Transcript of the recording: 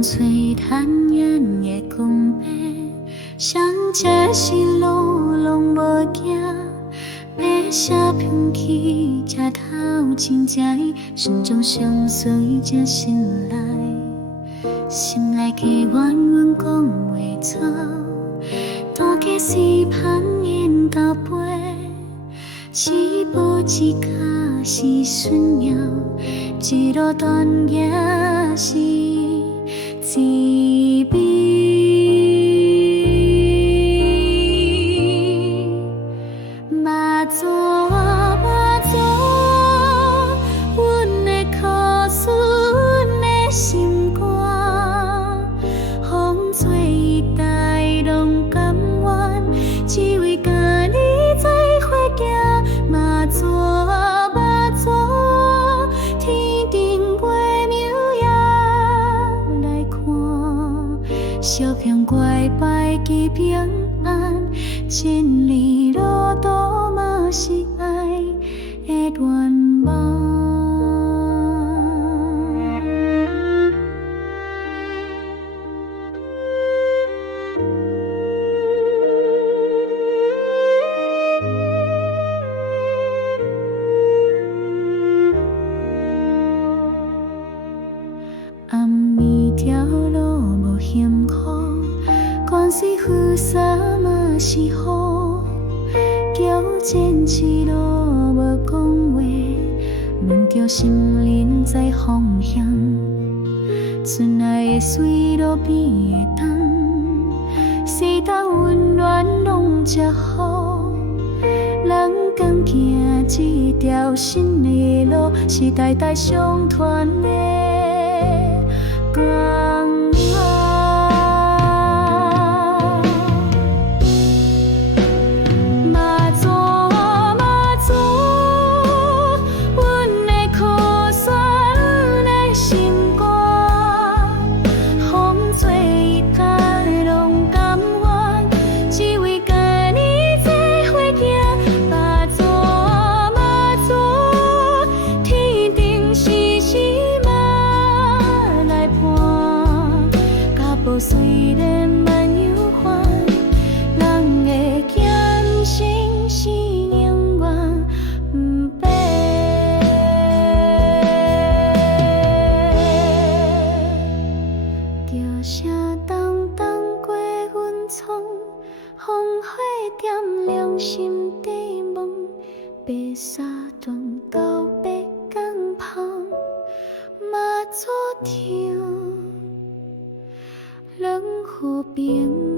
风吹坦然的光白，谁这是路拢无行，要写偏去才头前才会心中相随才醒来，心内起怨阮讲袂出，大家是攀岩到背，是无一脚是顺鸟，一路断也是滋味。马祖马祖，阮的苦思，阮的心肝，风吹带拢甘愿，只为甲你做伙行。马祖马祖，天顶月明也来看，小平乖拜祈平安，千里路途嘛是爱的愿望。暗暝条路无险苦，关系雨伞嘛是雨，叫前一路无讲话，问着心灵在方向。春来的水路边的灯，世间温暖拢才好。人刚行这条新的路，是代代相传的光芒。马祖马祖，阮的苦酸，阮的心肝，风吹带拢甘愿，只为甲你做伙行。马祖马祖，天顶时时嘛来伴，脚步虽然慢又缓，人的艰辛是永远不变。叫声重重过云窗，风火点亮心底梦，白沙屯到北港旁，马祖场，冷雨冰。